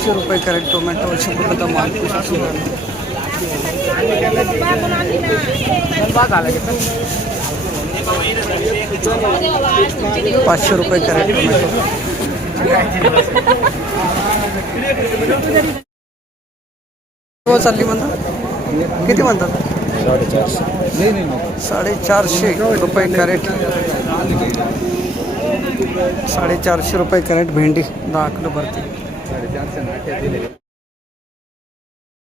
500 रुपये crate tomato अशा प्रकारचा माल 500 रुपये कॅरेट टोमॅटो चालली म्हणतात किती म्हणतात 450 रुपये कॅरेट 450 रुपये कॅरेट भेंडी 10 किलो भरते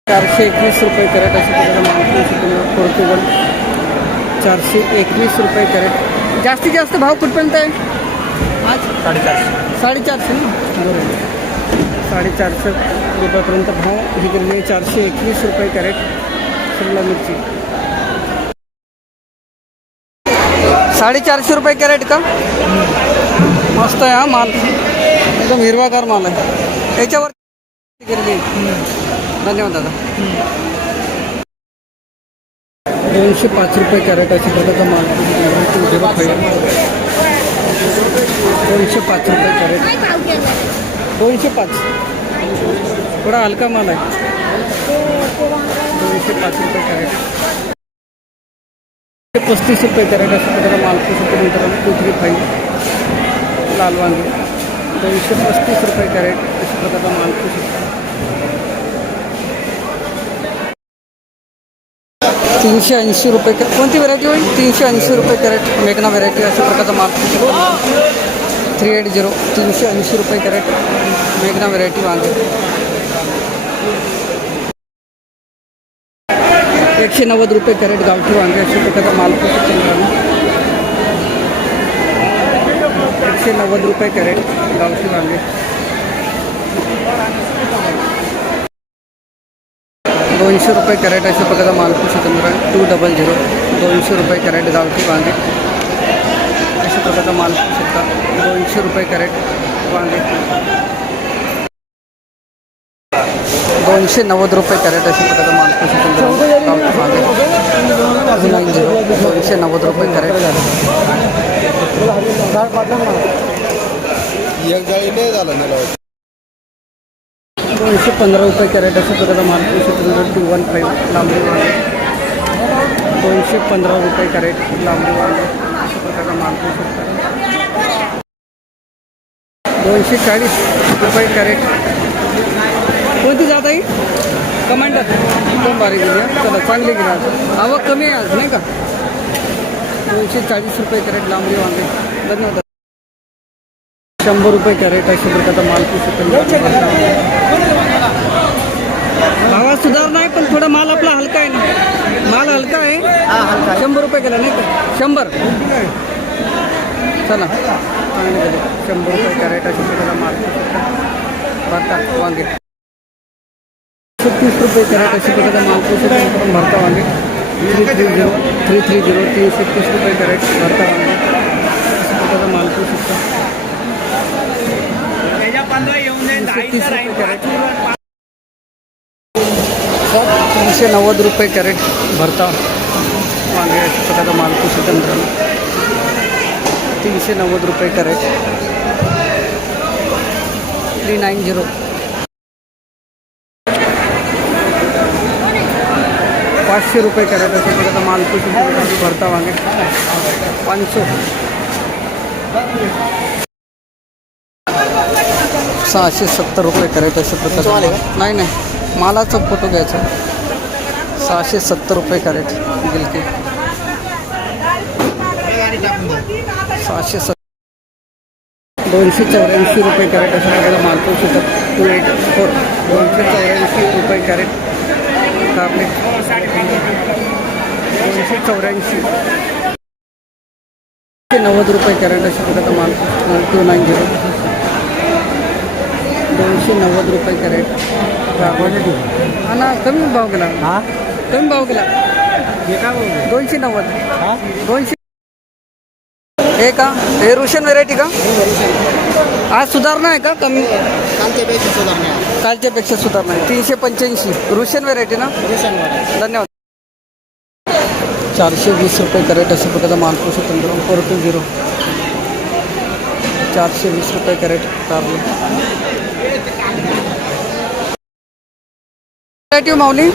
421 रुपये कॅरेट अशा पोर्तुगल 421 रुपये कॅरेट जास्तीत जास्त भाव कुठपर्यंत आहे आज 450 ना बरोबर 450 रुपयापर्यंत भाव ही गेलेली 421 रुपये कॅरेट शिमला मिरची 450 रुपये कॅरेट का मस्त आहे हा माल एकदम हिरवागार माल आहे याच्यावर गेलेली धन्यवाद दादा 205 रुपये कॅरेट अशा प्रकारचा माल 205 रुपये कॅरेट 205 थोडा हलका माल आहे 205 रुपये कॅरेट 35 रुपये कॅरेट अशा प्रकारचा माल मित्रांनो 235 लाल वांगे 235 रुपये कॅरेट अशा प्रकारचा माल 380 रुपये कोणती व्हरायटी होईल 380 रुपये कॅरेट मेघना व्हरायटी अशा प्रकारचा माल 380 380 रुपये कॅरेट मेघना व्हरायटी वांगे 190 रुपये कॅरेट गावठी वांगे अशा प्रकारचा माल 190 रुपये कॅरेट गावठी वांगे 200 रुपये कॅरेट अशा प्रकारचा माल 200 200 रुपये कॅरेट गावठी वांगे अशा प्रकारचा माल 200 रुपये कॅरेट वांगे 290 रुपये कॅरेट अशा प्रकारचा माल गावठी वांगे 290 रुपये कॅरेट एक गाडी नाही झालं मला 215 रुपये कॅरेट अशा प्रकारचा माल 215 लांबडी वांगे 215 रुपये कॅरेट लांबडी वांगे अशा प्रकारचा माल 240 रुपये कॅरेट कोणती जात आहे कमांडर एकदम बारीक गेली चला चांगली गेली आवक कमी आहे आज नाही का 240 रुपये कॅरेट लांबडी वांगे धन्यवाद 100 रुपये कॅरेट अशा प्रकारचा माल भावात सुधारणा आहे पण थोडा माल आपला हलका आहे ना माल हलका आहे 100 रुपये केला नाही का 100 चला चांगले गेले 100 रुपये कॅरेट अशा प्रकारचा माल भरता वांगे 36 रुपये कॅरेट अशा प्रकारचा माल भरता वांगे 330 330 रुपये कॅरेट भरता वांगे अशा प्रकारचा माल 390 रुपये कॅरेट भरता वांगे अशा प्रकारचा माल 390 रुपये कॅरेट 390 500 रुपये कॅरेट अशा प्रकारचा माल भरता वांगे 500 670 रुपये कॅरेट अशा प्रकारचा नाही मालाचा फोटो घ्यायचा 670 रुपये कॅरेट गिलके 670 284 रुपये कॅरेट अशा प्रकारचा माल 284 रुपये कॅरेट कारले 284 रुपये कॅरेट अशा प्रकारचा माल 290 290 रुपये कॅरेट हा ना कमी भाव गेला कमी भाव गेला 290 200 हे का हे रुशन व्हेरायटी का आज सुधारणा आहे का कमी कालच्यापेक्षा सुधारणा आहे 385 रुशन व्हेरायटी ना धन्यवाद 420 रुपये कॅरेट अशा प्रकारचा माल 420 420 रुपये कॅरेट कारले व्हरायटी माऊली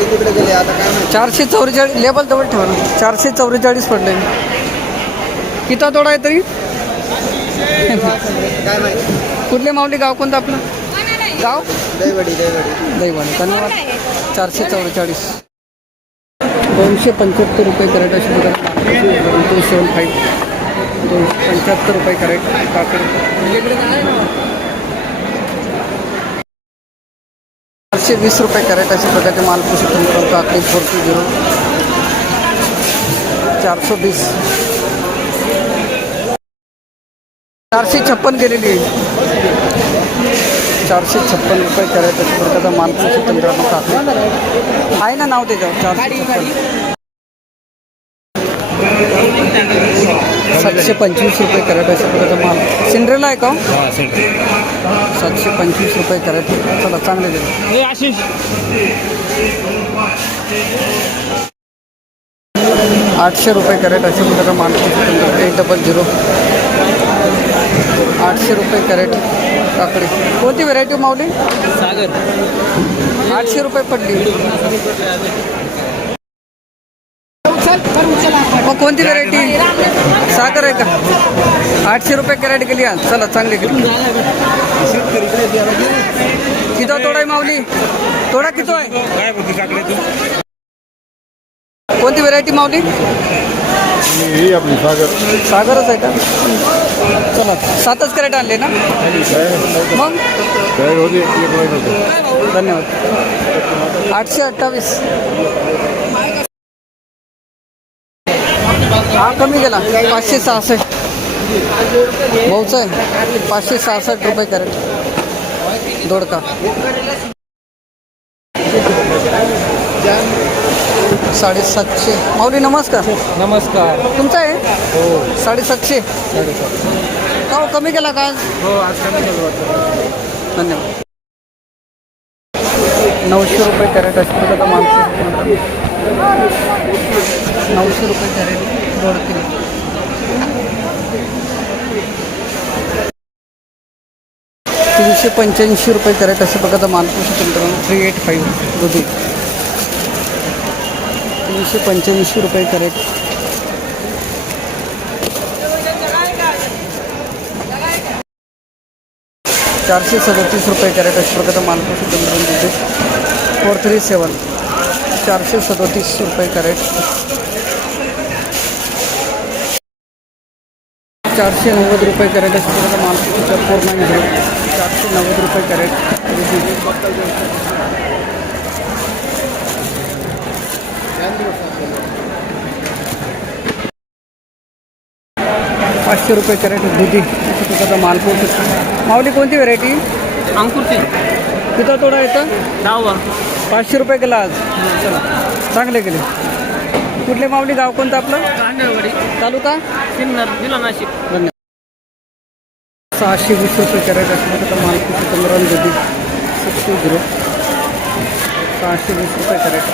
तिकडे गेले आता काय माहिती 444 लेबल जवळ ठेवा ना 444 पडले किती तोडा आहे तरी काय माहिती कुठले माऊली गाव कोणतं आपलं गाव दैवडी दैवाडी धन्यवाद 444 275 रुपये कॅरेट अशी बघा 275 275 रुपये कॅरेट काकडी 420 रुपये कॅरेट अशा प्रकारचे मालपूस काकडी 40 420 456 गेलेली आहे 456 रुपये कॅरेट अशा प्रकारचा मालपूस तंत्रानं काकडी आहे ना नाव त्याच्यावर 725 रुपये कॅरेट अशा प्रकारचा माल सिंड्रेला आहे का 725 रुपये कॅरेट चला चांगले दिले 800 रुपये कॅरेट अशा प्रकारचा माल 800 800 रुपये कॅरेट काकडी कोणती व्हरायटी मावली सागर 800 रुपये पडली मग कोणती व्हरायटी सागर आहे का 800 रुपये कॅरेट गेली आज चला चांगली गेली किती तोडा आहे माऊली तोडा किती आहे कोणती व्हरायटी माऊली ही आपली सागर सागरच आहे का चला 7च कॅरेट आणले ना मग धन्यवाद 828 हा कमी गेला 566 भाऊचा आहे 566 रुपये कॅरेट दोडका 750 माऊली नमस्कार तुमचा आहे हो 750 का हो कमी केला का आज हो आज कमी केलं धन्यवाद 900 रुपये कॅरेट असतो का माणसं 900 रुपये कॅरेट 2 किलो 385 रुपये कॅरेट असं बघा मालपूस तंत्र 385 दुधी 385 रुपये कॅरेट ₹437 रुपये कॅरेट अशा प्रकारचा मालपूस तंत्र 437 437 रुपये कॅरेट 490 रुपये कॅरेट अशा प्रकारचा मालपूस 490 490 रुपये कॅरेट 500 रुपये कॅरेट दुधी अशा प्रकारचा मालपूस माऊली कोणती व्हरायटी अंकुरची किती तोडा येतं 10 500 रुपये गेला आज चला चांगले गेले कुठले माऊली गाव कोणतं आपलं कांदेवाडी तालुका सिन्नर जिल्हा नाशिक धन्यवाद 620 रुपये कॅरेट असं मालपूस 15 दुधी 60 620 रुपये कॅरेट